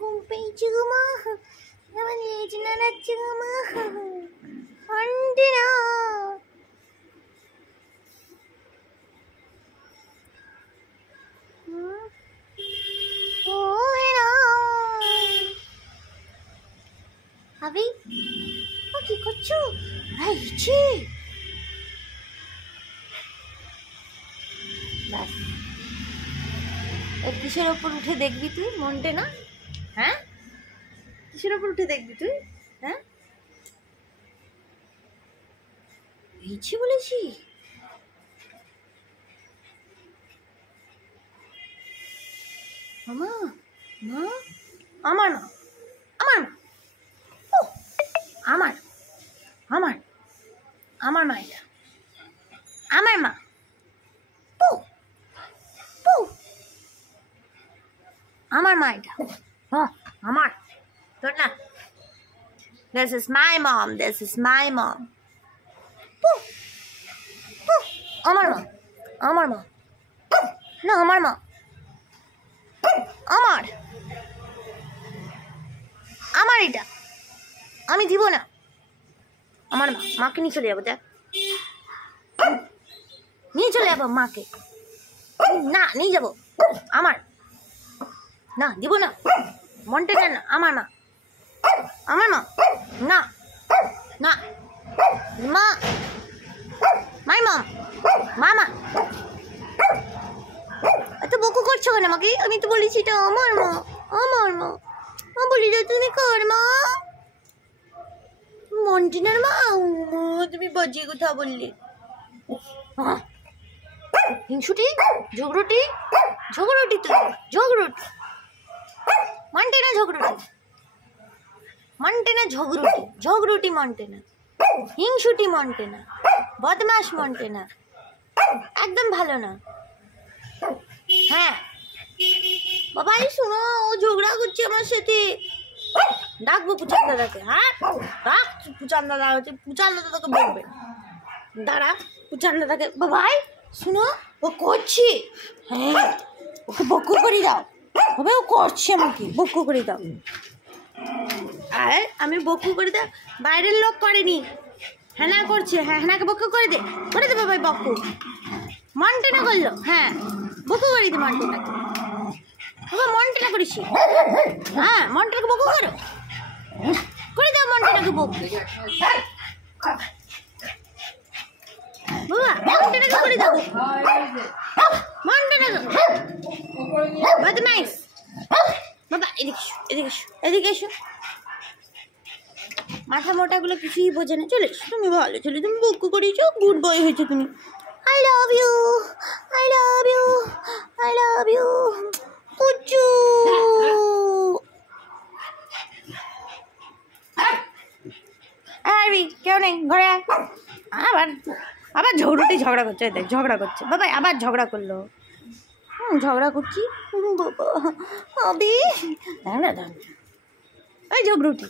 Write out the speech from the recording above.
ঘুম পেয়েছে গো মা, আমার লেজ নাড়াচ্ছে গো মা, আন্টি না। ও না আবি, ও কি করছো? ইচ্ছে ব্যাস, কিসের ওপর উঠে দেখবি তুই মনটে না? হ্যাঁ, কিসের ওপর উঠে দেখবি তুই? হ্যাঁ, ইচ্ছে বলেছি। মামা, মা, আমার মা, আমার মা, ও আমার আমার আমার মা, এটা আমার মা, পু পু, আমার মা এটা, আমার, তোর না। This is my mom, this is my mom. পু পু, আমার মা, আমার মা, না আমার মা, আমার আমার এটা আমি দিব না। আমার মা, মাকে নিয়ে চলে যাবো, দেখ নিয়ে চলে যাবো মাকে, না নিয়ে যাবো, আমার না, দিব না, মনটা না, আমার মা, আমার মা, না না, মা, মাই মম, মামা। এত বকু করছো কেন আমাকে? আমি তো বলেছি এটা আমার মা, আমার মা। মা বলি দাও তুমি কার মা? মন্টিনার মা। তুমি বাজিয়ে কথা বললে। হিংসুটি, ঝগড়ুটি, ঝগড়ুটি, তুই ঝগড়ুটি, মন্টেনা ঝগড়ুটি, মন্টেনা ঝগড়ুটি, ঝগড়ুটি মন্টেনা, হিংসুটি মন্টেনা, বদমাস মন্টেনা, একদম ভালো না। হ্যাঁ বাবাই শোনো, ও ঝগড়া করছে আমার সাথে, ডাকবো পুচান দাদাকে। হ্যাঁ ডাক, পুচান দাদা হচ্ছে, পুচান দাদা তোকে বলবে, দাঁড়া পুচান দাদাকে। বাবাই শোনো, ও করছে, হ্যাঁ ওকে বকু করে দাও, হবে ও করছে আমাকে, বকু করে দাও। আর আমি বকু করে দাও, বাইরের লোক করেনি, হেনা করছে। হ্যাঁ হেনাকে বকু করে দে বাবাই, বকু মন্টেনা করলো। হ্যাঁ বকু করে দে মন্টেনাকে, বাবা মন্টেনা করিস। হ্যাঁ মন্টেনাকে বকু করো, করে দাও মন্টেনাকে বকু, বাবা মন্টেনাকে করে দাও, মন্টেনাকে বদমাইশ। বাবা এদিকে এসো, এদিকে এসো, এদিকে এসো। মাথা মোটাগুলো কিছুই বোঝে না, চলে এসো। তুমি ভালো ছেলে, তুমি বকু করিয়েছো, গুড বয় হয়েছো তুমি। I love you, I love you, I love you কুচু। আরে কেউ নেই ঘরে, আবার আবার ঝগড়ুটি ঝগড়া করছে, দেখ ঝগড়া করছে বাবা, আবার ঝগড়া করলো। ঝগড়া করছি বাবা, আবি এই ঝগড়ুটি।